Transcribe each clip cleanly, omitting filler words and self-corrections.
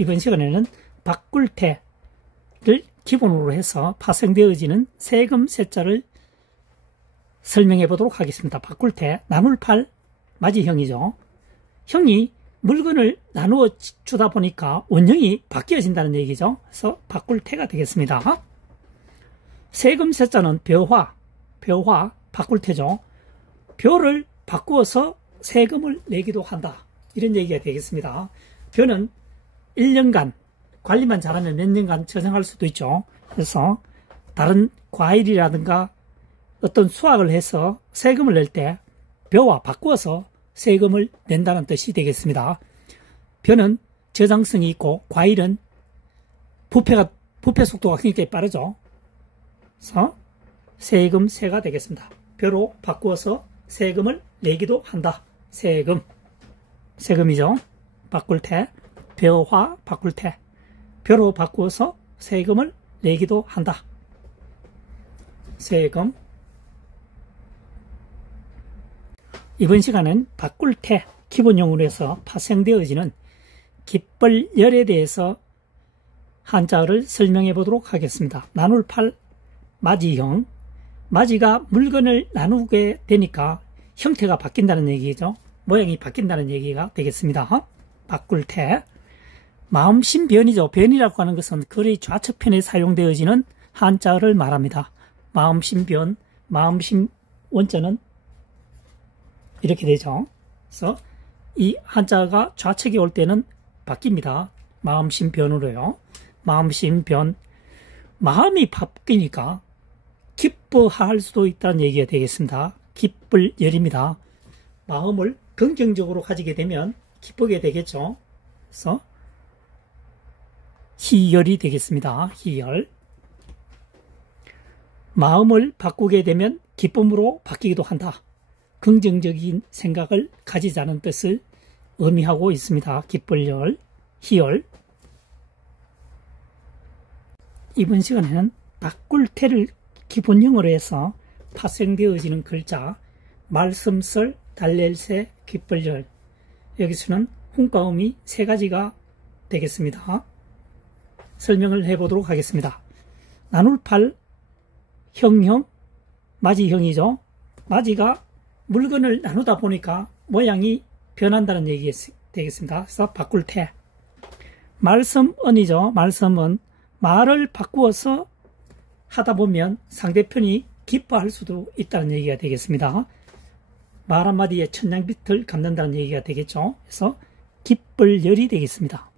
이번 시간에는 바꿀태를 기본으로 해서 파생되어지는 세금 세자를 설명해 보도록 하겠습니다. 바꿀태, 나눌 팔, 맞이형이죠. 형이 물건을 나누어 주다 보니까 원형이 바뀌어진다는 얘기죠. 그래서 바꿀태가 되겠습니다. 세금 세자는 벼화, 바꿀태죠. 벼를 바꾸어서 세금을 내기도 한다. 이런 얘기가 되겠습니다. 벼는 1년간 관리만 잘하면 몇 년간 저장할 수도 있죠. 그래서 다른 과일이라든가 어떤 수확을 해서 세금을 낼 때 벼와 바꾸어서 세금을 낸다는 뜻이 되겠습니다. 벼는 저장성이 있고 과일은 부패 속도가 굉장히 빠르죠. 그래서 세금세가 되겠습니다. 벼로 바꾸어서 세금을 내기도 한다. 세금이죠. 바꿀태, 벼화 바꿀태. 벼로 바꾸어서 세금을 내기도 한다. 세금. 이번 시간은 바꿀태 기본용으로 해서 파생되어지는 깃벌열에 대해서 한자어를 설명해 보도록 하겠습니다. 나눌 팔, 맞이형. 맞이가 물건을 나누게 되니까 형태가 바뀐다는 얘기죠. 모양이 바뀐다는 얘기가 되겠습니다. 바꿀태. 마음심변이죠. 변이라고 하는 것은 글의 좌측편에 사용되어지는 한자어를 말합니다. 마음심변, 마음심 원자는 이렇게 되죠. 그래서 이 한자가 좌측에 올 때는 바뀝니다. 마음심변으로요. 마음심변. 마음이 바뀌니까 기뻐할 수도 있다는 얘기가 되겠습니다. 기쁠열입니다. 마음을 긍정적으로 가지게 되면 기쁘게 되겠죠. 그래서 희열이 되겠습니다. 희열. 마음을 바꾸게 되면 기쁨으로 바뀌기도 한다. 긍정적인 생각을 가지자는 뜻을 의미하고 있습니다. 기쁠열, 희열. 이번 시간에는 바꿀태를 기본형으로 해서 파생되어지는 글자, 말씀설, 달랠새, 기쁠열. 여기서는 훈과음이 세 가지가 되겠습니다. 설명을 해보도록 하겠습니다. 나눌 팔, 형형, 맞이형이죠. 맞이가 물건을 나누다 보니까 모양이 변한다는 얘기 되겠습니다. 그래서 바꿀태. 말씀언이죠. 말씀은 말을 바꾸어서 하다 보면 상대편이 기뻐할 수도 있다는 얘기가 되겠습니다. 말 한마디에 천냥빚을 갚는다는 얘기가 되겠죠. 그래서 기쁠열이 되겠습니다.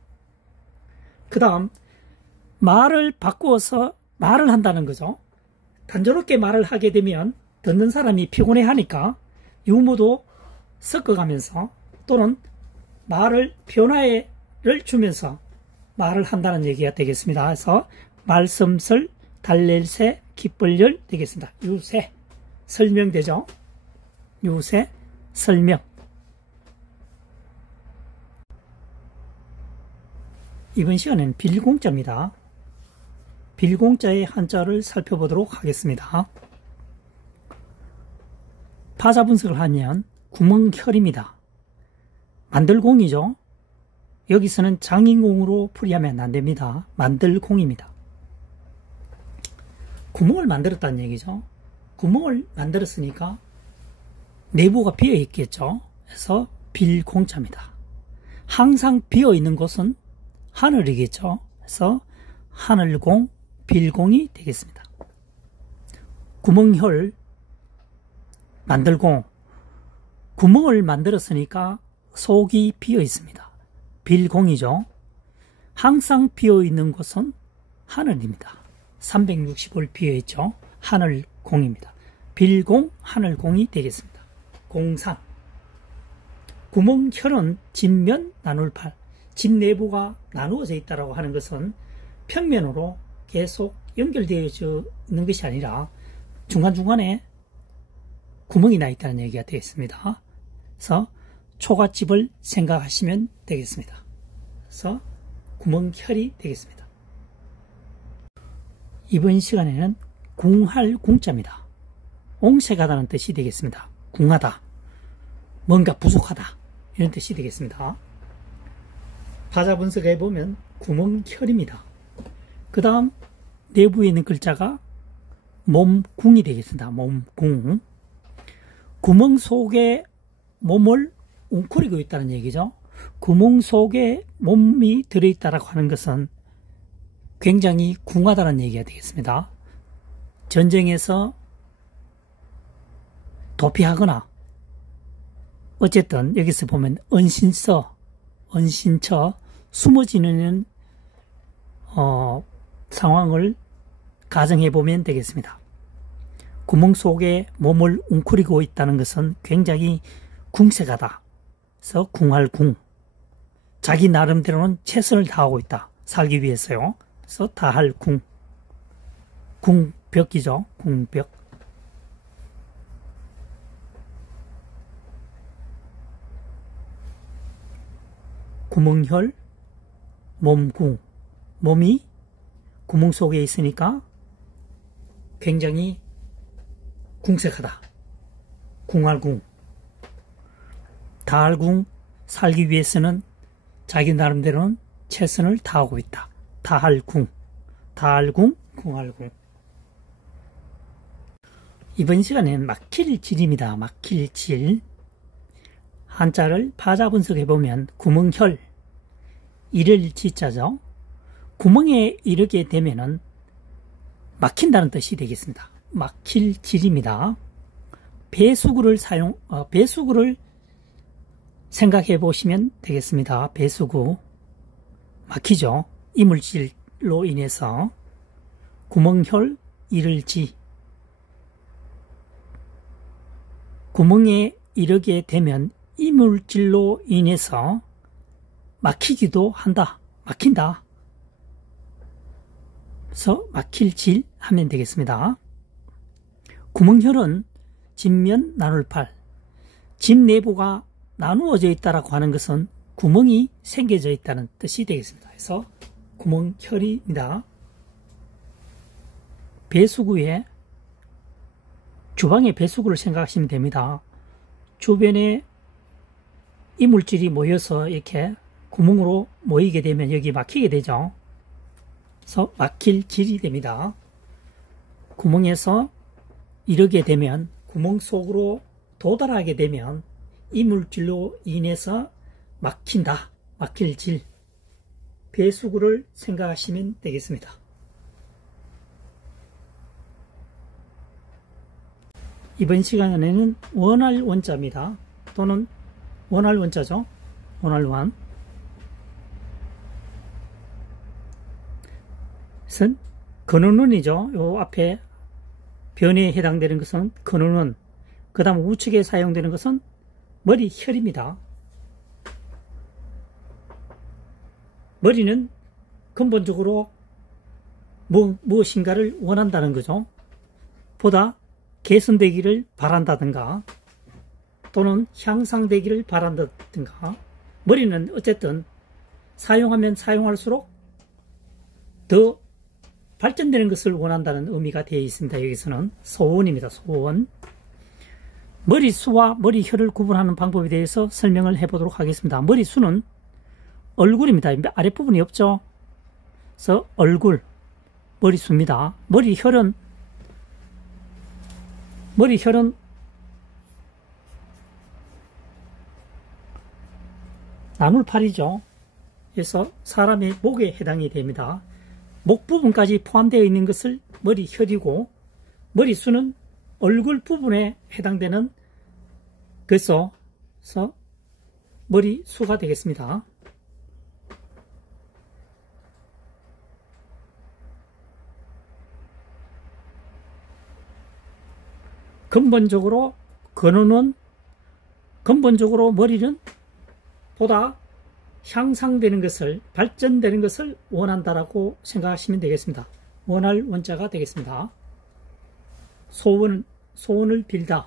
그 다음 말을 바꾸어서 말을 한다는 거죠. 단조롭게 말을 하게 되면 듣는 사람이 피곤해하니까 유무도 섞어가면서 또는 말을 변화를 주면서 말을 한다는 얘기가 되겠습니다. 그래서 말씀설, 달랠새, 기쁠열 되겠습니다. 유세, 설명되죠. 유세, 설명. 이번 시간은 빌공자입니다. 빌공자의 한자를 살펴보도록 하겠습니다. 파자 분석을 하면 구멍혈입니다. 만들공이죠. 여기서는 장인공으로 풀이하면 안됩니다. 만들공입니다. 구멍을 만들었다는 얘기죠. 구멍을 만들었으니까 내부가 비어있겠죠. 그래서 빌공자입니다. 항상 비어있는 곳은 하늘이겠죠. 그래서 하늘공, 빌공이 되겠습니다. 구멍혈, 만들공. 구멍을 만들었으니까 속이 비어 있습니다. 빌공이죠. 항상 비어 있는 곳은 하늘입니다. 365일 비어 있죠. 하늘공입니다. 빌공, 하늘공이 되겠습니다. 공상. 구멍혈은 집면, 나눌팔. 집 내부가 나누어져 있다고 하는 것은 평면으로 계속 연결되어 있는 것이 아니라 중간중간에 구멍이 나 있다는 얘기가 되겠습니다. 그래서 초가집을 생각하시면 되겠습니다. 그래서 구멍혈이 되겠습니다. 이번 시간에는 궁할 궁자입니다. 옹색하다는 뜻이 되겠습니다. 궁하다, 뭔가 부족하다 이런 뜻이 되겠습니다. 파자 분석해 보면 구멍혈입니다. 그 다음 내부에 있는 글자가 몸궁이 되겠습니다. 몸궁. 구멍 속에 몸을 웅크리고 있다는 얘기죠. 구멍 속에 몸이 들어있다라고 하는 것은 굉장히 궁하다는 얘기가 되겠습니다. 전쟁에서 도피하거나 어쨌든 여기서 보면 은신처 숨어 지내는 상황을 가정해 보면 되겠습니다. 구멍 속에 몸을 웅크리고 있다는 것은 굉장히 궁색하다. 그래서 궁할궁. 자기 나름대로는 최선을 다하고 있다. 살기 위해서요. 그래서 다할궁. 궁벽이죠. 궁벽. 구멍혈, 몸궁. 몸이 구멍 속에 있으니까 굉장히 궁색하다. 궁할궁. 다할궁. 살기 위해서는 자기 나름대로는 최선을 다하고 있다. 다할궁. 다할궁, 궁할궁. 이번 시간에는 막힐질입니다. 막힐질. 한자를 파자 분석해보면 구멍혈, 이를 지자죠. 구멍에 이르게 되면은 막힌다는 뜻이 되겠습니다. 막힐질입니다. 배수구를 배수구를 생각해 보시면 되겠습니다. 배수구. 막히죠. 이물질로 인해서. 구멍혈, 이를 지. 구멍에 이르게 되면 이물질로 인해서 막히기도 한다. 막힌다. 그래서 막힐질 하면 되겠습니다. 구멍혈은 집면 나눌 팔. 집 내부가 나누어져 있다라고 하는 것은 구멍이 생겨져 있다는 뜻이 되겠습니다. 그래서 구멍혈입니다. 배수구에 주방의 배수구를 생각하시면 됩니다. 주변에 이물질이 모여서 이렇게 구멍으로 모이게 되면 여기 막히게 되죠. 그래서 막힐질이 됩니다. 구멍에서 이르게 되면 구멍 속으로 도달하게 되면 이물질로 인해서 막힌다. 막힐질. 배수구를 생각하시면 되겠습니다. 이번 시간에는 원할 원자입니다. 또는 원할 원자죠. 원할 원. 선 근원운이죠. 요 앞에 변에 해당되는 것은 근원운. 그 다음 우측에 사용되는 것은 머리혈입니다. 머리는 근본적으로 무엇인가를 원한다는 거죠. 보다 개선되기를 바란다든가 또는 향상되기를 바란다든가. 머리는 어쨌든 사용하면 사용할수록 더 발전되는 것을 원한다는 의미가 되어 있습니다. 여기서는 소원입니다. 소원. 머리수와 머리혈을 구분하는 방법에 대해서 설명을 해보도록 하겠습니다. 머리수는 얼굴입니다. 아랫부분이 없죠. 그래서 얼굴, 머리수입니다. 머리혈은 나물팔이죠. 그래서 사람의 목에 해당이 됩니다. 목 부분까지 포함되어 있는 것을 머리혈이고, 머리수는 얼굴 부분에 해당되는 그래서 머리수가 되겠습니다. 근본적으로 머리는 보다 향상되는 것을, 발전되는 것을 원한다라고 생각하시면 되겠습니다. 원할 원자가 되겠습니다. 소원을 빌다.